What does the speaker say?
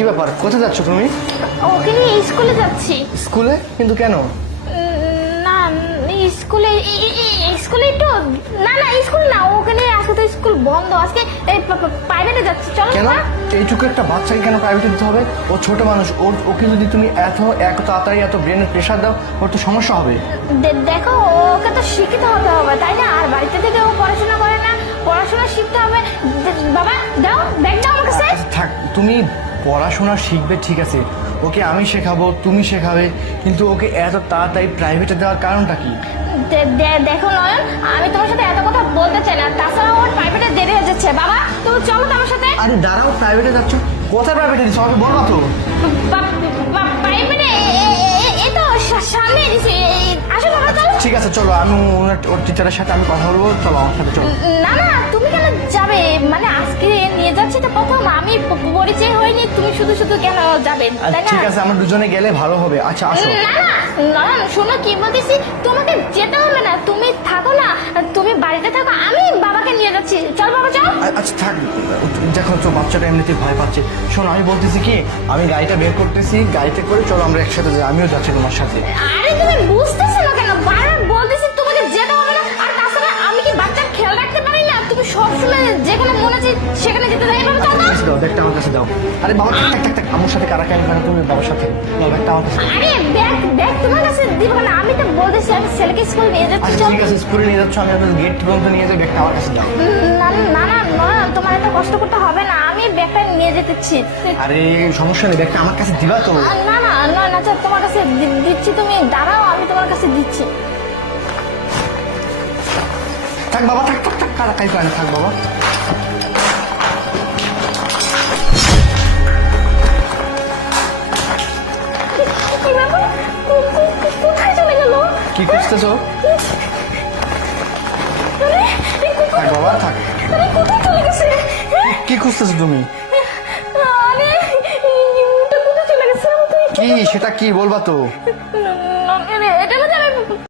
কি ব্যাপার, কোথায় যাচ্ছ তুমি? ওকে নিয়ে স্কুলে যাচ্ছি। স্কুলে? কিন্তু কেন? না স্কুলে স্কুলে একটু না না স্কুল না, ওকে নিয়ে আজকে তো স্কুল বন্ধ, আজকে প্রাইভেটে যাচ্ছি। চলো কেন? না। এইটুকু একটা বাচ্চাকে কেন প্রাইভেটে দিতে হবে? ও ছোট মানুষ, ওকে যদি তুমি এত তাড়াতাড়ি এত ব্রেনের প্রেশার দাও, ওর তো সমস্যা হবে। দেখো, ওকে তো শিক্ষিত হতে হবে, তাই না? আর বাড়িতে থেকে ও পড়াশোনা করে না, পড়াশোনা শিখতে হবে। বাবা দাও, ব্যাগ দাও আমার কাছে। আচ্ছা, থাক, তুমি পড়াশোনা শিখবে ঠিক আছে, ওকে আমি শেখাবো, তুমি শেখাবে, কিন্তু ওকে এত তাড়াতাড়ি প্রাইভেটে দেওয়ার কারণটা কি? দেখো নয়ন, আমি তোমার সাথে এত কথা বলতে চাই না, তাছাড়া ওর প্রাইভেটে দেরি হয়ে যাচ্ছে। বাবা তুমি চলো তো আমার সাথে। আরে দাঁড়াও, প্রাইভেটে যাচ্ছ? কোথায় প্রাইভেটে দিচ্ছ আমাকে বলবা তো? প্রাইভেটে এই তো সামনে দিছি। আসো বাবা চলো। ঠিক আছে চলো, আমি ওর টিচারের সাথে আমি কথা বলবো, চলো আমার সাথে চলো। না না, তুমি কেন যাবে? মানে আজকে নিয়ে যাচ্ছি তো প্রথম, আমি পরিচয় হয়নি, তুমি শুধু শুধু কেন যাবে, তাই না? ঠিক আছে, আমরা দুজনে গেলে ভালো হবে। আচ্ছা আসো। না না না, শোনো কি বলতেছি, তোমাকে যেতে হবে না, তুমি থাকো না, তুমি বাড়িতে থাকো, আমি বাবাকে নিয়ে যাচ্ছি। চল বাবা চল। আচ্ছা থাক, দেখো তো বাচ্চাটা এমনিতে ভয় পাচ্ছে। শোনো, আমি বলতেছি কি, আমি গাড়িটা বের করতেছি, গাড়িতে করে চলো আমরা একসাথে যাই, আমিও যাচ্ছি তোমার সাথে। আরে তুমি বুঝতেছো না কেন? বারবার বলতেছি তোমাকে যেতে হবে না। আর তাছাড়া আমি কি বাচ্চার খেয়াল রাখতে পারি না? তুমি সবসময় যেখানে মনে আছে সেখানে যেতে চাই। বাবা চল না। কাছে দাও, ব্যাগটা আমার কাছে দাও। আরে বাবা থাক, আমার সাথে কারা কেন, তুমি বাবার সাথে দাও, ব্যাগটা আমার কাছে। আরে ব্যাগ তোমার কাছে দিব না, আমি তো বলতেছি আমি ছেলেকে স্কুল নিয়ে যাচ্ছি। আচ্ছা চল। ঠিক আছে, স্কুলে নিয়ে যাচ্ছ, আমি আপনার গেট পর্যন্ত নিয়ে যাই, ব্যাগটা আমার কাছে দাও। না না না না, তোমার এত কষ্ট করতে হবে না, আমি ব্যাগটা নিয়ে যেতেছি। আরে সমস্যা নেই, ব্যাগটা আমার কাছে দিবা তো? না না না না, চল, তোমার কাছে দিচ্ছি, তুমি দাঁড়াও, আমি তোমার কাছে দিচ্ছি। থাক বাবা, থাক কারা কাই করে না, থাক বাবা। কি ব্যাপার? কোথায় চলে গেল? কি খুঁজতেছো? থাক বাবা থাক। আরে কোথায় চলে গেছে? কি খুঁজতেছো তুমি? আরে কোথায় চলে গেছে? কি সেটা কি বলবা তো? এটা